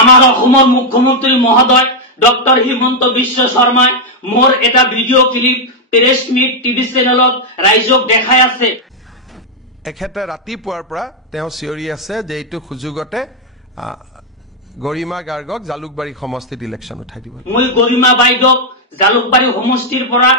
আমাৰ অসমৰ মুখ্যমন্ত্ৰী মহোদয় ডক্টৰ হিমন্ত বিশ্ব শৰ্মাই মোৰ এটা video' clip press meet TV চেনেলত ৰাইজক দেখাই আছে। এখেতে ৰাতিপুৱাৰ পৰা তেওঁ চিঞৰি আছে যে এইটো সুযোগতে গৰিমা গাৰ্গক জালুকবাৰী সমষ্টিত ইলেকশ্যন উঠাই দিব। মই গৰিমা বাইদেউক জালুকবাৰী সমষ্টিৰ পৰা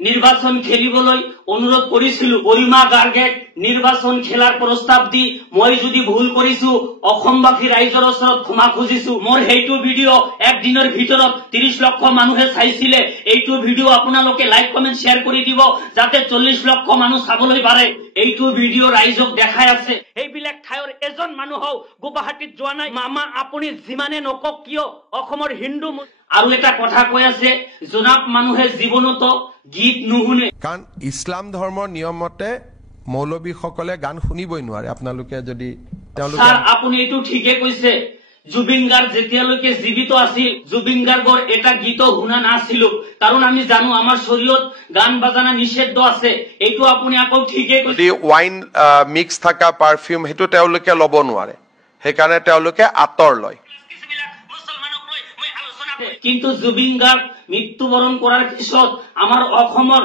নিৰ্বাচন খেলিবলৈ অনুৰোধ কৰিছিলো। গৰিমা গাৰ্গে নিৰ্বাচন খেলাৰ প্ৰস্তাৱ দি মই যদি ভুল কৰিছো অসমবাসী ৰাইজৰ ওচৰত ক্ষমা খুজিছো। মোৰ সেইটো ভিডিঅ' একদিনৰ ভিতৰত 30 লক্ষ মানুহে চাইছিলে। এইটো ভিডিঅ' আপোনালোকে লাইক কমেন্ট শ্বেয়াৰ কৰি দিব যাতে 40 লক্ষ মানুহ চাবলৈ পাৰে। এইটো ভিডিঅ' ৰাইজক দেখাই আছে। এইবিলাক ঠাইৰ এজন মানুহও গুৱাহাটীত যোৱা নাই। মামা আপুনি যিমানে নকক কিয় অসমৰ হিন্দু আৰু এটা কথা কৈ আছে জনাব মানুহে জীৱনত গীত নুশুনে। কাৰণ ইছলাম ধৰ্মৰ নিয়ম মতে মৌলবীসকলে গান শুনিবই নোৱাৰে। আপোনালোকে যদি স্যাৰ আপুনি এইটো ঠিকে কৈছে। জুবিন গাৰ্গ যেতিয়ালৈকে জীৱিত আছিল জুবিন গাৰ্গৰ এটা গীত শুনা নাছিলো কাৰণ আমি জানো আমাৰ শৰীৰত গান বাজানা নিষিদ্ধ আছে। এইটো আপুনি আকৌ ঠিকে কৈছে। ওয়াইন মিক্স থকা পাৰফিউম হেতু তেওঁলোকে লব নোৱাৰে, সেইকাৰণে তেওঁলোকে আতৰ লয়। কিন্তু জুবিন গাৰ্গ মৃত্যুবৰণ কৰাৰ পিছত আমাৰ অসমৰ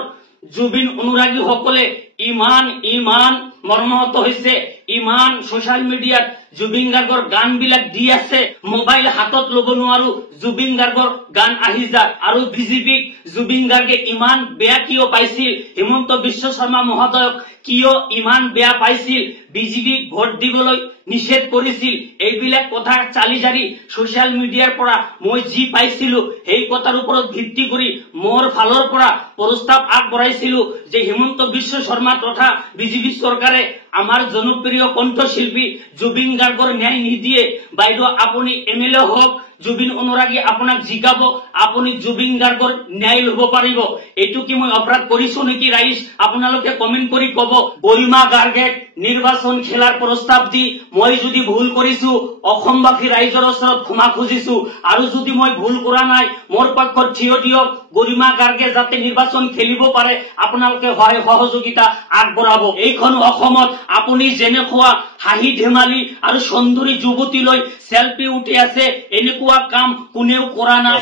জুবিন অনুৰাগীসকলে ইমান মৰ্মাহত হৈছে, ইমান সোশ্যাল মিডিয়াত জুবিন গাৰ্গৰ গান বিলাক দি আছে। মোবাইল হাতত লব নোৱাৰো জুবিন গাৰ্গৰ গান আহি যায়। আৰু বিজেপিক জুবিন গাৰ্গে ইমান বেয়া কিয় পাইছিল, হিমন্ত বিশ্ব শৰ্মা মহোদয়ক কিয় ইমান বেয়া পাইছিল, বিজেপিক ভোট দিবলৈ নিষেধ কৰিছিল, এইবিলাক কথা চালি জাৰি সোশ্যাল মিডিয়াৰ পৰা মই যি পাইছিলো সেই কথাৰ ওপৰত ভিত্তি কৰি মোৰ ফালৰ পৰা প্ৰস্তাৱ আগবঢ়াইছিলো যে হিমন্ত বিশ্ব শৰ্মা তথা বিজেপি চৰকাৰে আমাৰ জনপ্ৰিয় কণ্ঠশিল্পী জুবিন গাৰ্গৰ ন্যায় নিদিয়ে। বাইদেউ আপুনি MLA হওক, জুবিন অনুৰাগী আপোনাক জিকাব, আপুনি জুবিন গাৰ্গৰ ন্যায় লব পাৰিব। এইটো কি মই অপৰাধ কৰিছো নেকি ৰাইজ? আপোনালোকে কমেন্ট কৰি কব। গৰিমা গাৰ্গে নিৰ্বাচন খেলাৰ প্ৰস্তাৱ দি মই যদি ভুল কৰিছো অসমবাসী ৰাইজৰ ওচৰত ক্ষমা খুজিছো। আৰু যদি মই ভুল কৰা নাই মোৰ পক্ষত থিয় দিয়ক। গৰিমা গাৰ্গে যাতে নিৰ্বাচন খেলিব পাৰে আপোনালোকে সহযোগিতা আগবঢ়াব। এইখন অসমত আপুনি যেনেকুৱা হাঁহি ধেমালি আৰু সুন্দৰী যুৱতী লৈ সেলফি উঠি আছে এনেকুৱা কাম কোনেও কৰা নাই।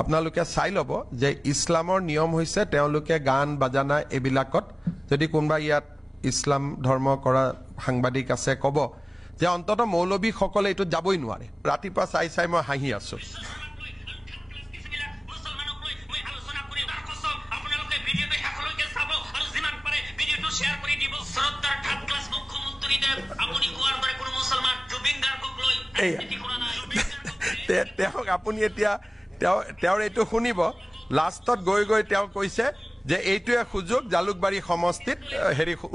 আপোনালোকে চাই ল'ব যে ইছলামৰ নিয়ম হৈছে তেওঁলোকে গান বাজানা এইবিলাকত যদি কোনোবা ইয়াত ইছলাম ধৰ্ম কৰা সাংবাদিক আছে কব যে অন্তত মৌলবীসকলে এইটোত যাবই নোৱাৰে। ৰাতিপুৱা চাই মই হাঁহি আছো। তেওঁক আপুনি এতিয়া তেওঁৰ এইটো শুনিব। লাষ্টত গৈ তেওঁ কৈছে যে এইটোৱে সুযোগ জালুকবাৰী সমষ্টিত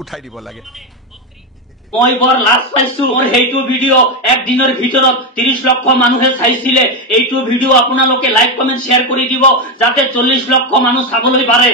উঠাই দিব লাগে। মই বৰ লাজ পাইছো। মোৰ সেইটো ভিডিঅ' একদিনৰ ভিতৰত 30 লক্ষ মানুহে চাইছিলে। এইটো ভিডিঅ' আপোনালোকে লাইক কমেন্ট শ্বেয়াৰ কৰি দিব যাতে 40 লক্ষ মানুহ চাবলৈ পাৰে।